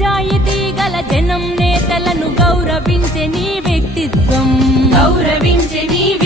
గల జనం నేతలను గౌరవించే నీ వ్యక్తిత్వం గౌరవించే నీ